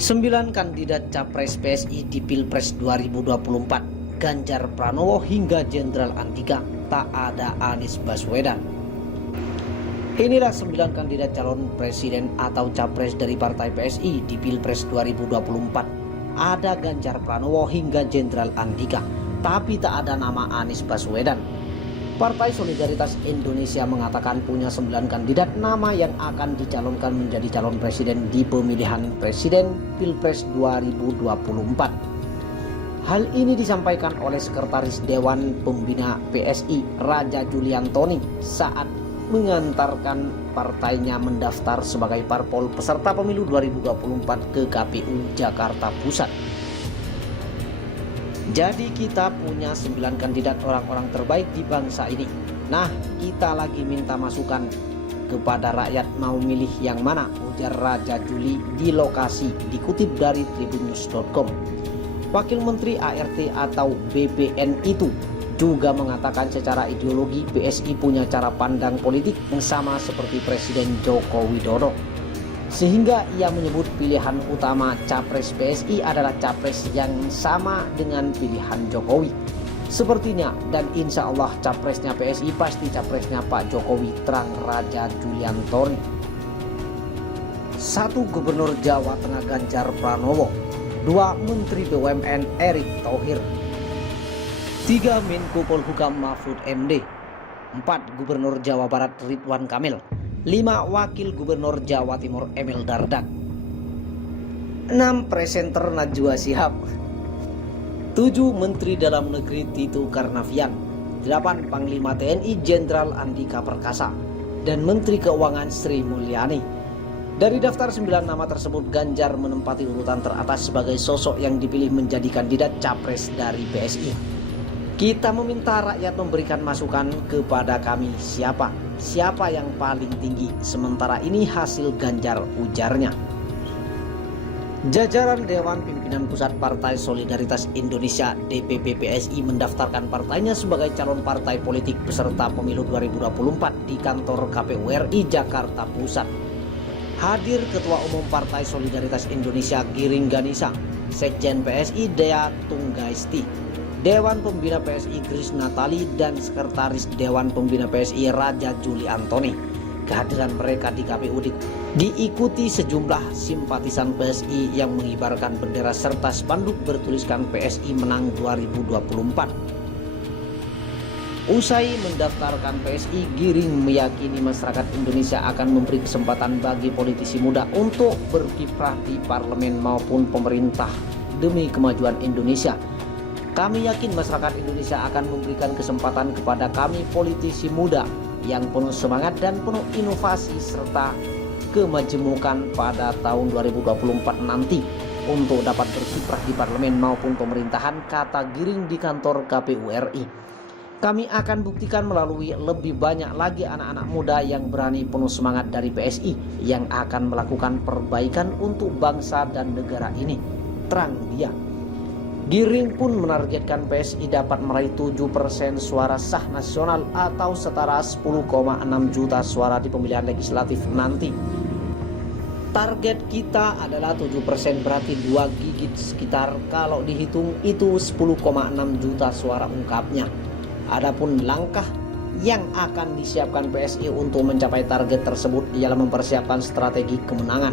9 kandidat capres PSI di Pilpres 2024, Ganjar Pranowo hingga Jenderal Andika, tak ada Anies Baswedan. Inilah 9 kandidat calon presiden atau capres dari partai PSI di Pilpres 2024. Ada Ganjar Pranowo hingga Jenderal Andika, tapi tak ada nama Anies Baswedan. Partai Solidaritas Indonesia mengatakan punya 9 kandidat nama yang akan dicalonkan menjadi calon presiden di pemilihan presiden Pilpres 2024. Hal ini disampaikan oleh Sekretaris Dewan Pembina PSI Raja Juli Antoni saat mengantarkan partainya mendaftar sebagai parpol peserta pemilu 2024 ke KPU Jakarta Pusat. Jadi kita punya 9 kandidat orang-orang terbaik di bangsa ini. Nah, kita lagi minta masukan kepada rakyat, mau milih yang mana, ujar Raja Juli di lokasi, dikutip dari tribunnews.com. Wakil Menteri ART atau BPN itu juga mengatakan secara ideologi PSI punya cara pandang politik yang sama seperti Presiden Joko Widodo. Sehingga ia menyebut pilihan utama capres PSI adalah capres yang sama dengan pilihan Jokowi. Sepertinya dan insya Allah capresnya PSI pasti capresnya Pak Jokowi, terang Raja Juliantoni. 1. Gubernur Jawa Tengah Ganjar Pranowo. 2. Menteri BUMN Erick Thohir. 3. Menko Polhukam Mahfud MD. 4. Gubernur Jawa Barat Ridwan Kamil. 5. Wakil Gubernur Jawa Timur Emil Dardak. 6. Presenter Najwa Shihab. 7. Menteri Dalam Negeri Tito Karnavian. 8. Panglima TNI Jenderal Andika Perkasa dan Menteri Keuangan Sri Mulyani. Dari daftar 9 nama tersebut, Ganjar menempati urutan teratas sebagai sosok yang dipilih menjadi kandidat capres dari PSI. Kita meminta rakyat memberikan masukan kepada kami siapa yang paling tinggi. Sementara ini hasil Ganjar, ujarnya. Jajaran Dewan Pimpinan Pusat Partai Solidaritas Indonesia DPP PSI mendaftarkan partainya sebagai calon partai politik peserta pemilu 2024 di kantor KPU RI Jakarta Pusat. Hadir Ketua Umum Partai Solidaritas Indonesia Giring Ganesa, Sekjen PSI Dea Tunggaisti, Dewan Pembina PSI Grace Natali, dan Sekretaris Dewan Pembina PSI Raja Juli Antoni. Kehadiran mereka di KPU diikuti sejumlah simpatisan PSI yang mengibarkan bendera serta spanduk bertuliskan PSI menang 2024. Usai mendaftarkan PSI, Giring meyakini masyarakat Indonesia akan memberi kesempatan bagi politisi muda untuk berkiprah di parlemen maupun pemerintah demi kemajuan Indonesia. Kami yakin masyarakat Indonesia akan memberikan kesempatan kepada kami politisi muda yang penuh semangat dan penuh inovasi serta kemajemukan pada tahun 2024 nanti untuk dapat berkiprah di parlemen maupun pemerintahan, kata Giring di kantor KPU RI. Kami akan buktikan melalui lebih banyak lagi anak-anak muda yang berani penuh semangat dari PSI yang akan melakukan perbaikan untuk bangsa dan negara ini, terang dia. Giring pun menargetkan PSI dapat meraih 7% suara sah nasional atau setara 10,6 juta suara di pemilihan legislatif nanti. Target kita adalah 7%, berarti 2 gigit sekitar, kalau dihitung itu 10,6 juta suara, ungkapnya. Adapun langkah yang akan disiapkan PSI untuk mencapai target tersebut ialah mempersiapkan strategi kemenangan.